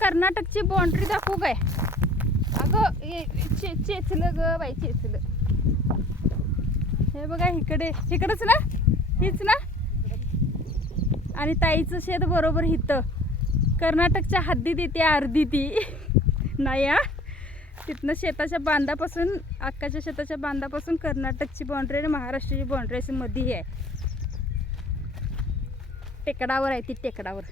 कर्नाटकची बाउंड्री दाखवू काय? अगं हे चे चेचलं ग बाई चेचलं. हे बघा इकडे इकडंच ना? हीच ना? आणि ताईचं शेत बरोबर हिथं कर्नाटकच्या हद्दीत येते अर्धी ती. नाही हा? तिथनं शेताच्या बांधापासून अक्काच्या शेताच्या बांधापासून कर्नाटकची बाउंड्री आणि महाराष्ट्राची बाउंड्री अशी मध्ये आहे. टेकडावर आहे ती टेकडावर.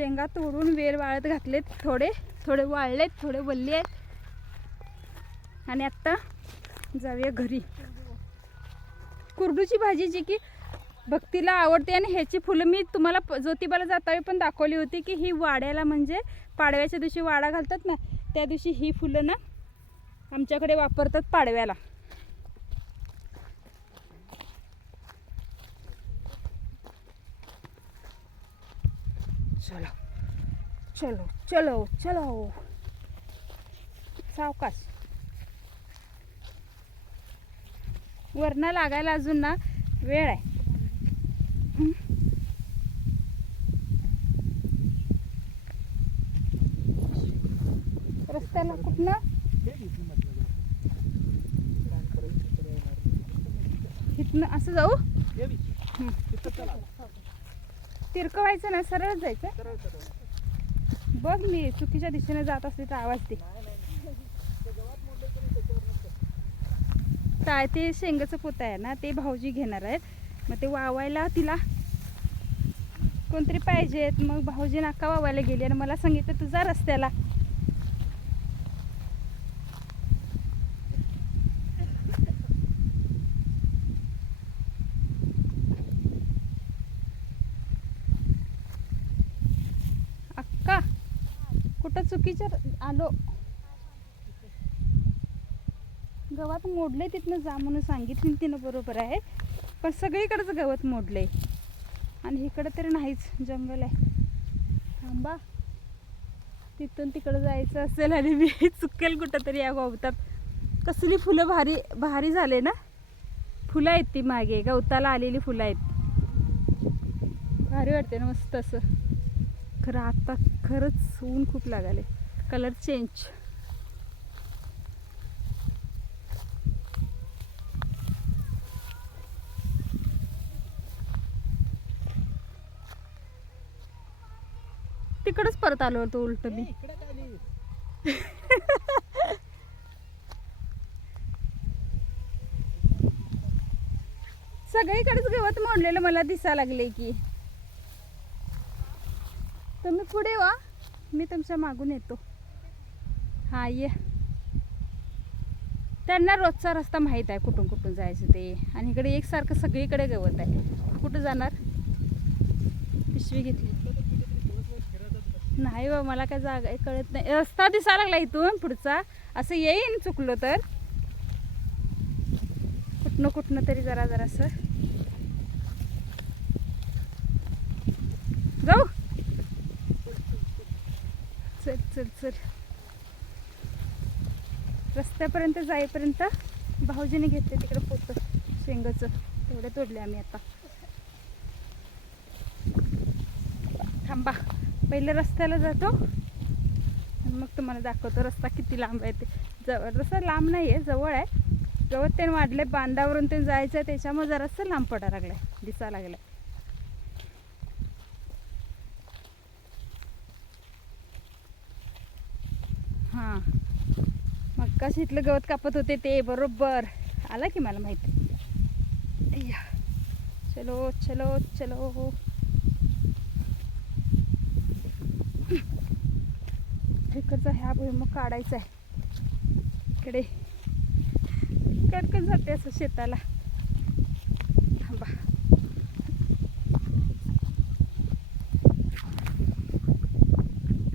शेंगा तोडून वेल वाळत घातलेत थोडे थोडे वाळलेत थोडे वल्ले आहेत. आणि आत्ता जाऊया घरी. कुरडूची भाजी जी की भक्तीला आवडते आणि ह्याची फुलं मी तुम्हाला ज्योतिबाला जातावी पण दाखवली होती की ही वाड्याला म्हणजे पाडव्याच्या दिवशी वाडा घालतात ना त्या दिवशी ही फुलं ना आमच्याकडे वापरतात पाडव्याला. चलो. चलो चलो चलो. सावकाश. वरनं लागायला अजून ना वेळ आहे? रस्त्याला कुठनं? इथनं असं जाऊ? तिरकवायचं ना सरळ जायचं. बघ मी चुकीच्या दिशेने जात असते तर आवाज दे. काय ते शेंगाचं पोत आहे ना ते भाऊजी घेणार आहेत. मग ते वावायला तिला कोणतरी पाहिजेत. मग भाऊजी नाका वावायला गेली आणि मला सांगितलं तुझा रस्त्याला. कुठं चुकीच्या आलो? गवत मोडले तिथनं जा म्हणून सांगितली तिनं बरोबर आहे. पण सगळीकडंच गवत मोडलंय. आणि इकडं तरी नाहीच जंगल आहे. थांबा. तिथून तिकडं जायचं असेल आणि मी चुकेल कुठं तरी या गवतात. कसली फुलं भारी भारी झाले ना? फुलं आहेत ती मागे. गवताला आलेली फुलं आहेत. भारी वाटते ना मस्त असं. खरं आता खरंच ऊन खूप लागाले कलर चेंज तिकडच परत आलो होतो उलट मी. सगळीकडेच गवत मोडलेलं मला दिसा लागले की. तुम्ही पुढे वा. मी तुमच्या मागून येतो. हा ये. त्यांना रोजचा रस्ता माहीत आहे कुठून कुठून जायचं ते. आणि इकडे एकसारखं सगळीकडे गवत आहे. कुठं जाणार? पिशवी घेतली. नाही बा मला काय जागा कळत नाही. रस्ता दिसा लागला इथून पुढचा. असं येईन चुकलो तर. कुठनं कुठनं तरी जरा जरासं जाऊ चल. रस्त्यापर्यंत जाईपर्यंत भाऊजीने घेतले तिकडे पोत शेंगाचं. तेवढे तोडले आम्ही आता. थांबा. पहिले रस्त्याला जातो. मग तुम्हाला दाखवतो रस्ता किती लांब आहे ते. जवळ रस्ता लांब नाही आहे जवळ आहे. जवळ ते वाढले बांधावरून ते जायचं आहे त्याच्यामुळे जरासं लांब पडायला लागलाय. दिसा लागलाय. हां. मग कशी इथलं गवत कापत होते ते बरोबर आला की मला माहिती? चलो चलो चलो. इकडचा ह्या भुईमुग काढायचा आहे इकडे. कडकन जाते असं शेताला.